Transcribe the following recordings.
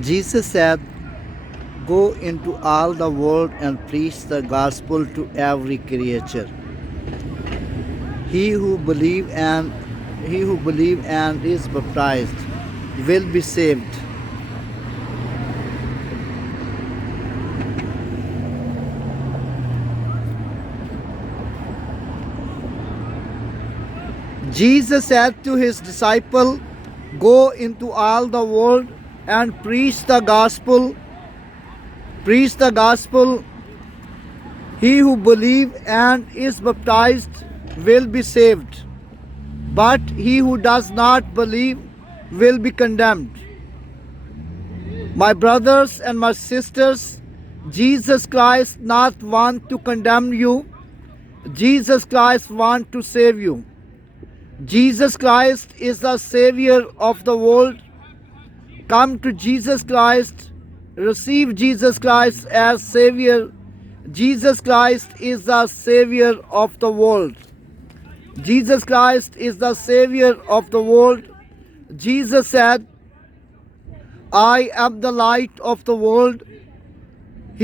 Jesus said, "Go into all the world and preach the gospel to every creature. He who believe and is baptized will be saved, Jesus said to his disciple, "Go into all the world and preach the gospel. Preach the gospel. He who believes and is baptized will be saved, but he who does not believe will be condemned." My brothers and my sisters, Jesus Christ not want to condemn you. Jesus Christ want to save you. Jesus Christ is the Savior of the world. Come to Jesus Christ. Receive Jesus Christ as Savior. Jesus Christ is the Savior of the world. Jesus Christ is the Savior of the world. Jesus said, "I am the light of the world.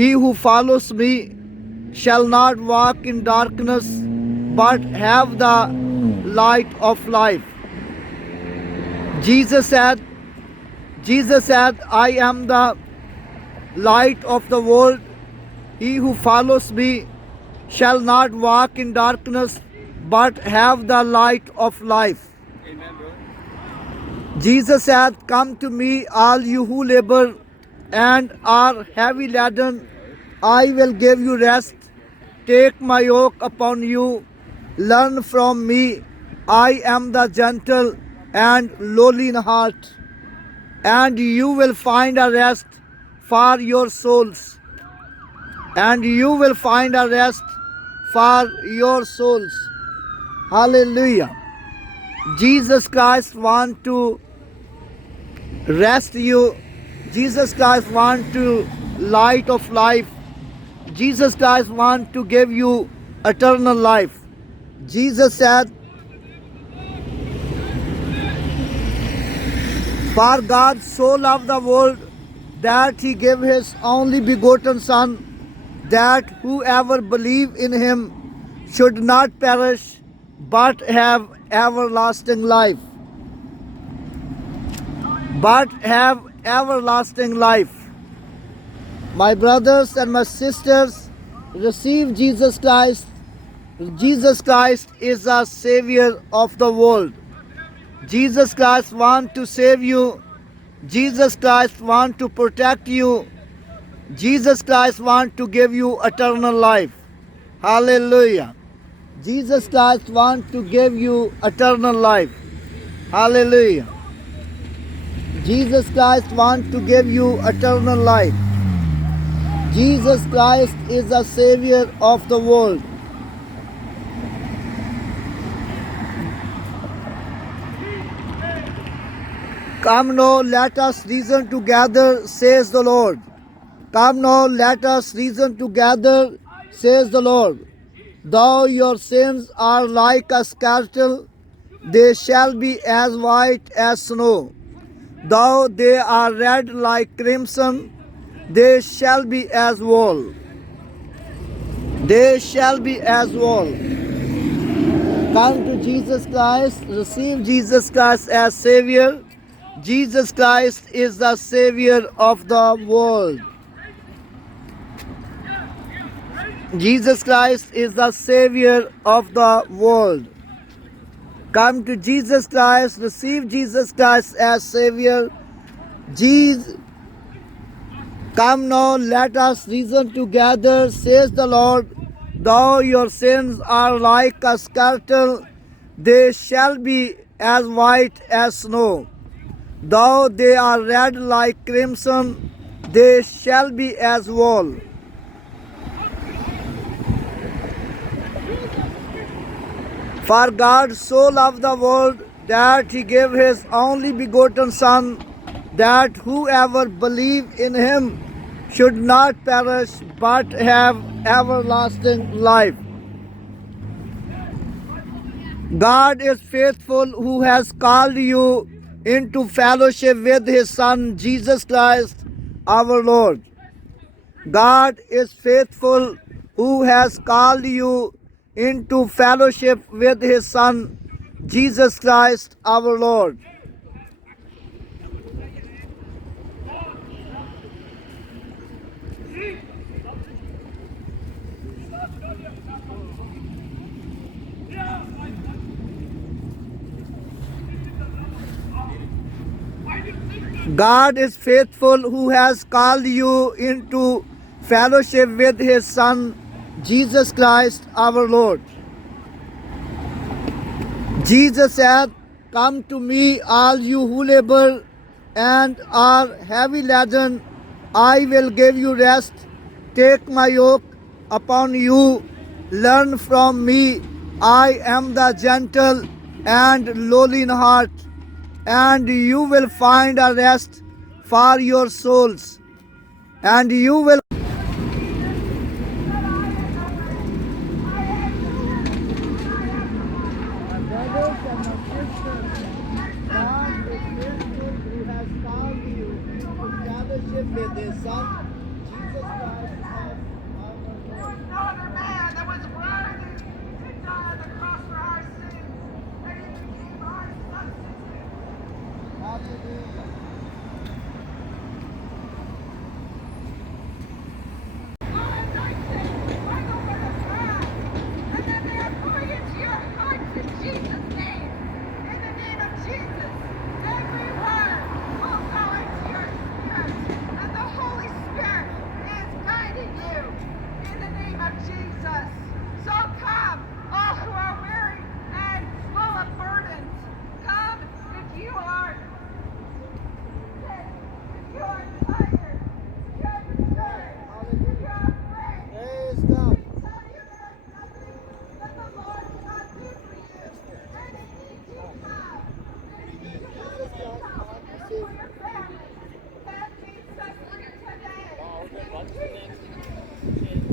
He who follows me shall not walk in darkness, but have the light of life." Jesus said, "I am the light of the world. He who follows me shall not walk in darkness, but have the light of life." Jesus said, "Come to me, all you who labor and are heavy laden. I will give you rest. Take my yoke upon you. Learn from me. I am the gentle and lowly in heart, and you will find a rest for your souls. And you will find a rest for your souls. Hallelujah. Jesus Christ want to rest you. Jesus Christ want to light of life. Jesus Christ want to give you eternal life. Jesus said, "For God so loved the world that he gave his only begotten Son, that whoever believe in him should not perish, but have everlasting life." But have everlasting life. My brothers and my sisters, receive Jesus Christ. Jesus Christ is the Savior of the world. Jesus Christ wants to save you. Jesus Christ wants to protect you. Jesus Christ wants to give you eternal life. Hallelujah. Jesus Christ wants to give you eternal life. Hallelujah. Jesus Christ wants to give you eternal life. Jesus Christ is the Savior of the world. Come now, let us reason together, says the Lord. Come now, let us reason together, says the Lord. Though your sins are like a scarlet, they shall be as white as snow. Though they are red like crimson, they shall be as wool. They shall be as wool. Come to Jesus Christ, receive Jesus Christ as Savior. Jesus Christ is the Savior of the world. Jesus Christ is the Savior of the world. Come to Jesus Christ, receive Jesus Christ as Savior. Come now, let us reason together, says the Lord. Though your sins are like a scarlet, they shall be as white as snow. Though they are red like crimson, they shall be as wool. For God so loved the world that he gave his only begotten Son, that whoever believes in him should not perish but have everlasting life. God is faithful, who has called you into fellowship with his Son Jesus Christ. our Lord. God is faithful, who has called you into fellowship with his Son, Jesus Christ our Lord. God is faithful, who has called you into fellowship with his Son, Jesus Christ our Lord. Jesus said, "Come to me, all you who labor and are heavy laden, I will give you rest. Take my yoke upon you, learn from me. I am the gentle and lowly in heart, and you will find a rest for your souls. And you will My brothers and my sisters, God is faithful, who has called you into fellowship with his Son, Jesus Christ as our Lord. No other man that was worthy to die on the cross for our sins, and he became our substitute. Hallelujah. All anointed by the word of God, and then they are pouring into your hearts in Jesus' name. In the name of Jesus, every word will go into your spirit, and the Holy Spirit is guiding you. In the name of Jesus. So come, all who are weary and full of burdens. Come if you are sick, if you are tired, if you are discouraged, if you are afraid. Praise God. We tell you there is nothing that the Lord cannot do for you. Anything you have, anything you want to take out for your family, can be set free today. In Jesus' name.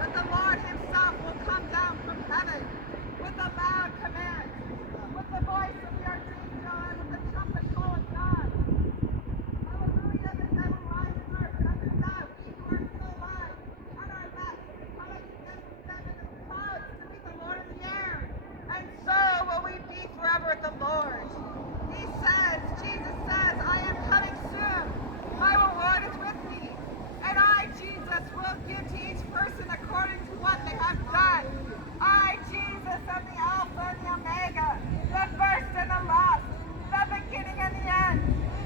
But the Lord himself will come down from heaven with a loud command, with the voice of the archangel and with the trumpet call of God. Hallelujah, the dead will rise first. After that, we who are still alive and are left, caught up together with them in the clouds to meet the Lord in the air. And so will we be forever with the Lord. He says, Jesus says, I am coming soon. My reward is with me. And I, Jesus, will give to each person according to what they have done. I, Jesus, am the Alpha and the Omega, the first and the last, the beginning and the end.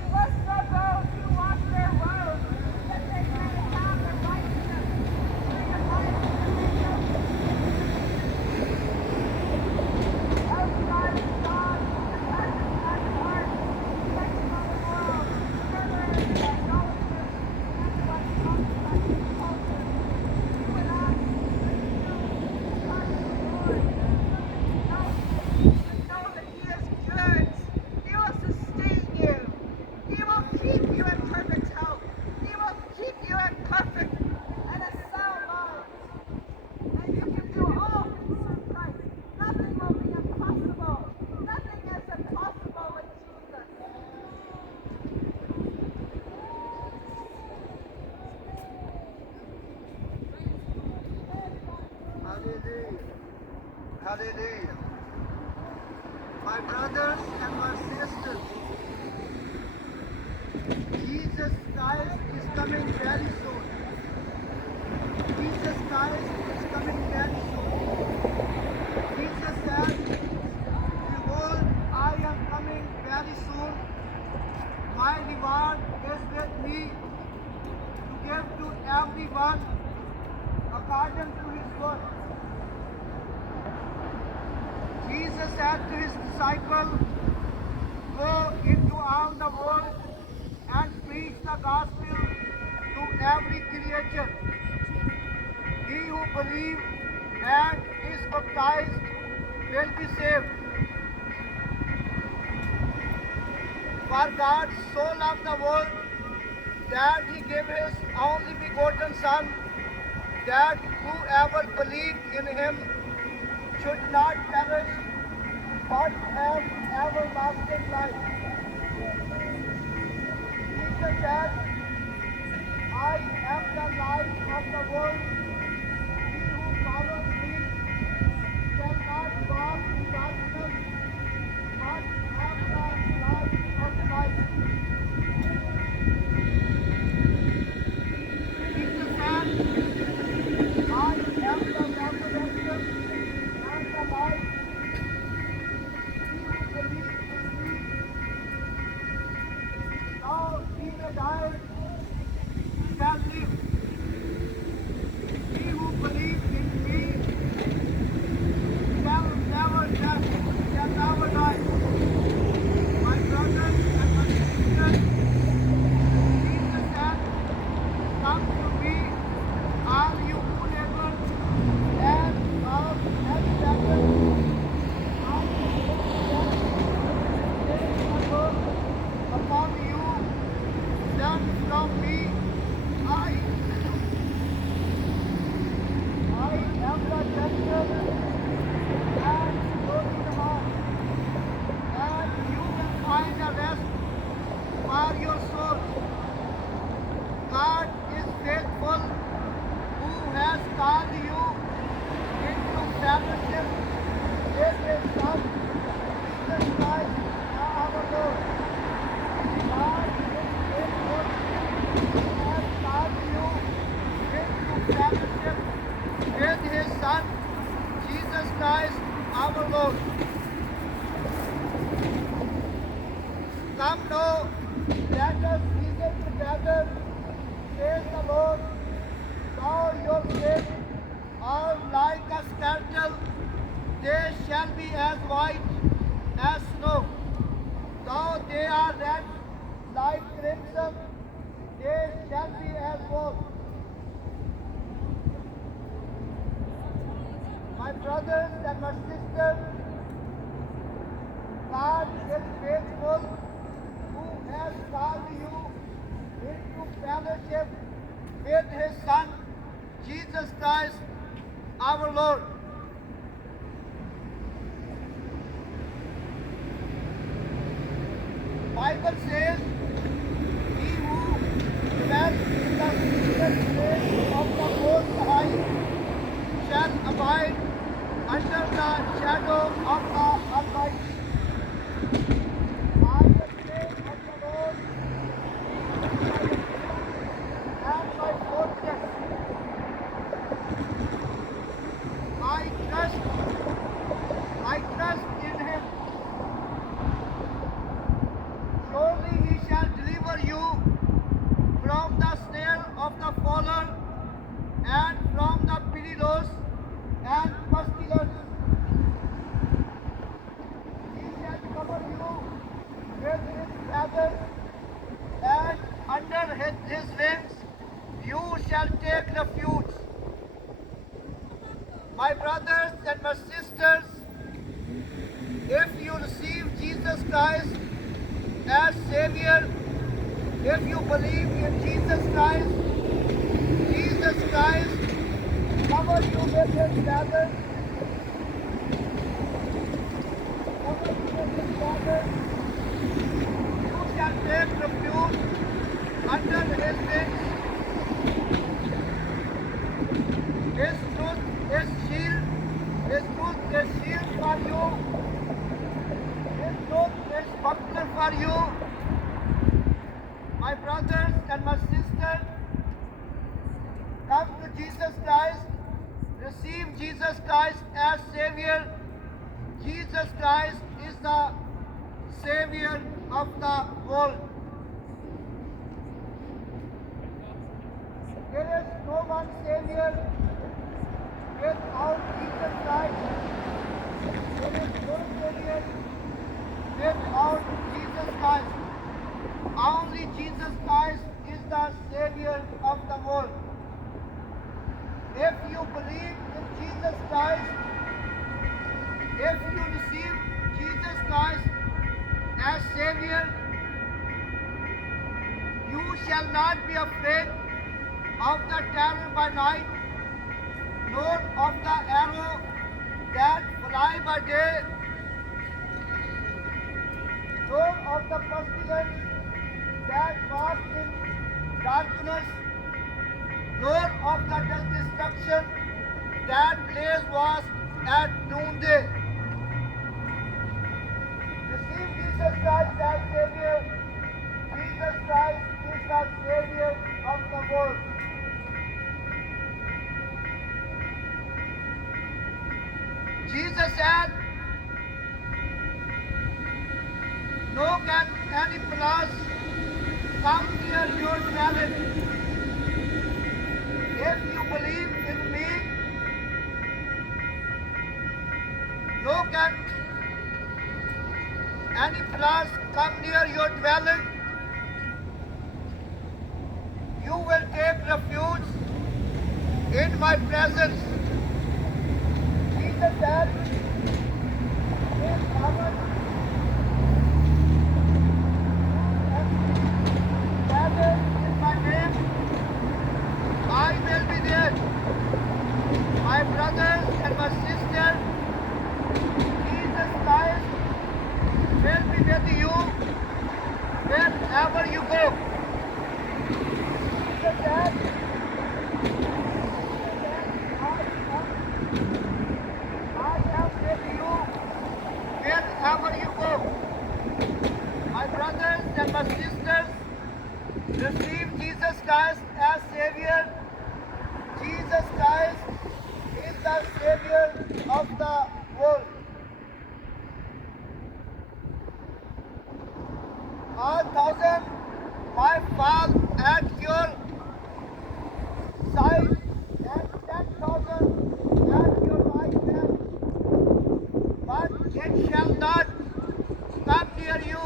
Blessed are those who wash their robes, that they may have the righteousness. Bring a life to the kingdom. Outside of God, the darkness of the heart, reflection on the world, murder and idolatry, and what comes from culture. You and I, the heart of the Lord, know that He is good. He will sustain you. He will keep you in perfect health. He will keep you in perfect and a sound mind. And you can do all things through Christ. Nothing will be impossible. Nothing is impossible with Jesus. Hallelujah. Hallelujah. My brothers and my sisters, Jesus Christ is coming very soon. Jesus Christ is coming very soon. Jesus said, "Behold, I am coming very soon. My reward is with me to give to everyone according to his work." Jesus said to his disciples, "Go into all the world and preach the gospel to every creature. He who believe and is baptized will be saved. For God so loved the world that he gave his only begotten Son, that whoever believes in him should not perish, but have everlasting life. Jesus said, I am the light of the world. He who follows me shall not walk in darkness, but have the light of life. Jesus said, I am the resurrection and the life. He who believes in me, though he may die, shall live. He who believes in me shall never die, shall never die. My brothers and my sisters, Jesus said, come to me, all you who labor and are heavy laden. I will give you rest. Take my yoke upon you. Learn from me. I am the gentle and lowly in heart, and you will find a rest for your soul. God is faithful, who has called you into fellowship with his Son, Jesus Christ, our Lord. God is faithful, who has called you into fellowship with his Son, Jesus Christ, our Lord. Come now, let us reason together. Praise the Lord. Though your sins are like a scarlet, they shall be as white as snow. Though they are red like crimson, they shall be as wool. My brothers and my sisters, God is faithful, who has called you into fellowship with his Son, Jesus Christ, our Lord. Bible says, he who dwells in the secret place of the Most High shall abide under the shadow of the Almighty. I will say of the Lord, and my fortress. I trust in him. Surely he shall deliver you from the snare of the fowler and from the perilous and pestilence. He shall cover you with his feathers, and under his wings you shall take refuge. My brothers and my sisters, if you receive Jesus Christ as Savior, if you believe in Jesus Christ cover you with his feathers, cover you with his feathers, you shall take refuge under his wings. His truth is shield for you. His truth is buckler for you. My brothers and my sisters, come to Jesus Christ, receive Jesus Christ as Savior. Jesus Christ is the Savior of the world. There is no one Savior without Jesus Christ. There is no Savior without Jesus Christ. Only Jesus Christ is the Savior of the world. If you believe in Jesus Christ, if you receive Jesus Christ as Savior, you shall not be afraid of the terror by night, nor of the arrow that fly by day, nor of the pestilence that walks in darkness, nor of the destruction that lays waste at noonday. Receive Jesus Christ as Savior. Jesus Christ is the Savior of the world. Jesus said, "No can any plus come near your dwelling. If you believe in me, no can any plus come near your dwelling. You will take refuge in my presence." Jesus said, "If heaven gather in my name, I will be there." My brothers and my sisters, Jesus Christ will be with you wherever you go. Jesus said, I am with you wherever you go. My brothers and my sisters, receive Jesus Christ as Savior. Jesus Christ is the Savior of the world. 1,000 might fall at your side and 10,000 at your right hand, but it shall not come near you.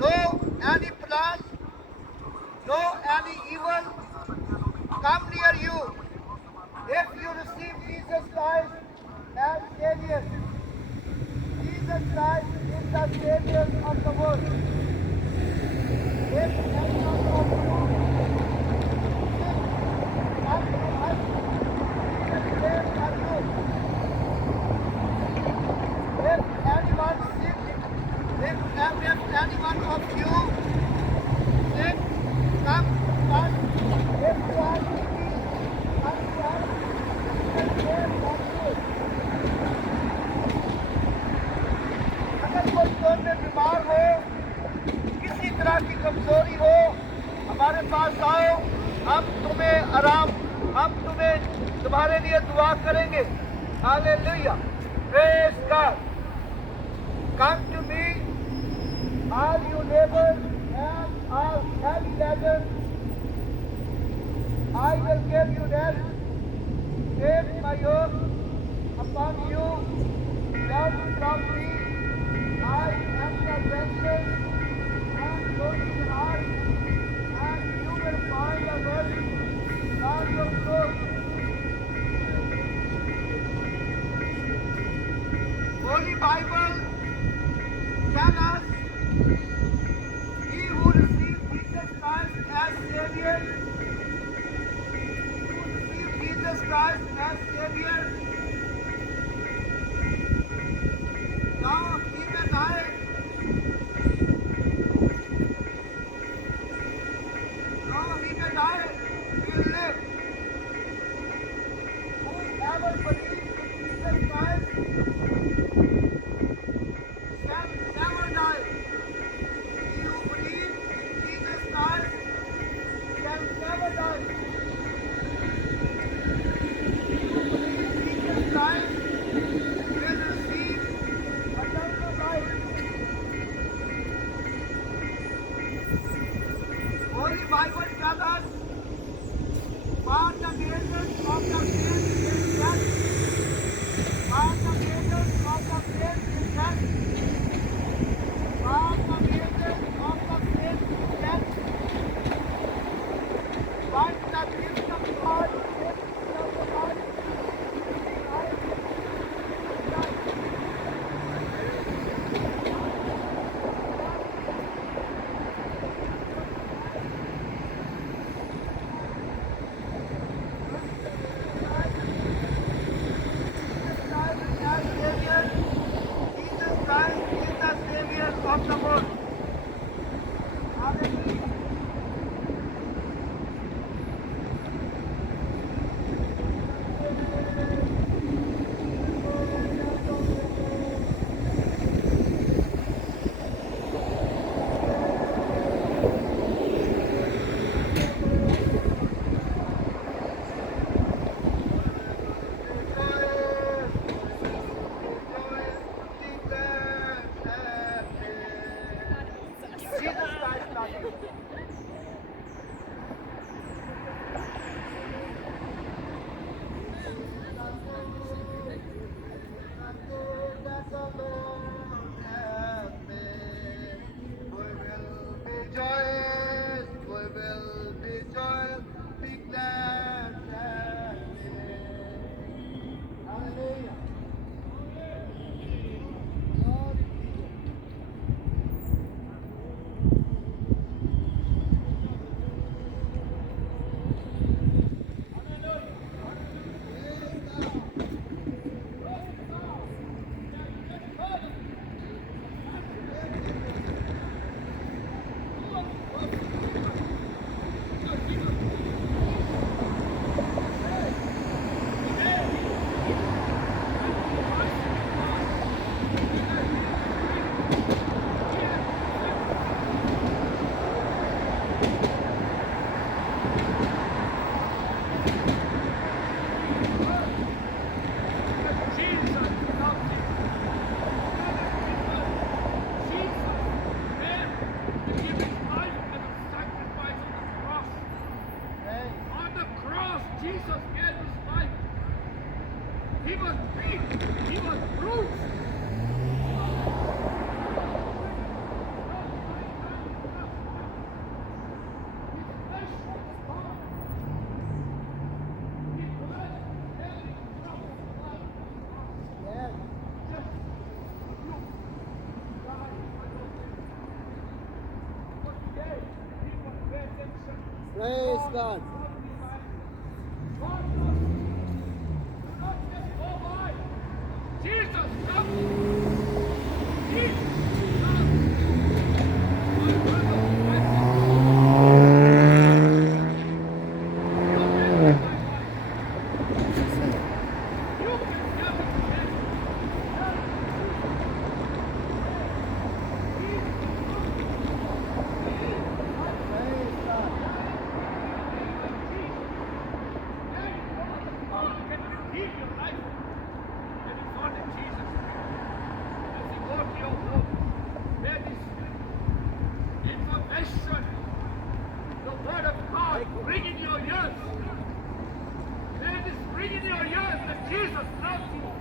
No any plan, no any evil come near you. If you receive Jesus Christ as Savior, Jesus Christ is the Savior of the world. If anyone of you come to us, we will pray for you. If anyone sick, if anyone of you sick, come to us. If you are needy, come to us. We will pray for you. अगर कोई तौर में बीमार हो, किसी तरह की कमजोरी हो, हमारे पास आओ, हम तुम्हारे लिए दुआ करेंगे. Hallelujah. Praise God. Come to me, all you labor and all heavy laden. I will give you rest. Take my yoke upon you. Learn from me. I am the gentle and lowly in heart, and you will find a rest for your soul. Holy Bible tell us, he who received Jesus Christ as Savior, now he may die. Now he may die, he will live. Whoever believes in Jesus Christ shall never die. He who believes in Jesus Christ shall never die. He who believes in Jesus gave his life. He was beaten. He was bruised. His flesh was torn. His blood every drop of blood. Yes. Just you died for your sins. But today, people pay attention. Praise God. Jesus loves you. Jesus loves you. My brother, my sister, you can never forget. Praise God. God can redeem your life. And it's only Jesus. As you go to your home, may this information, the word of God, ring in your ears. May this ring in your ears that Jesus loves you.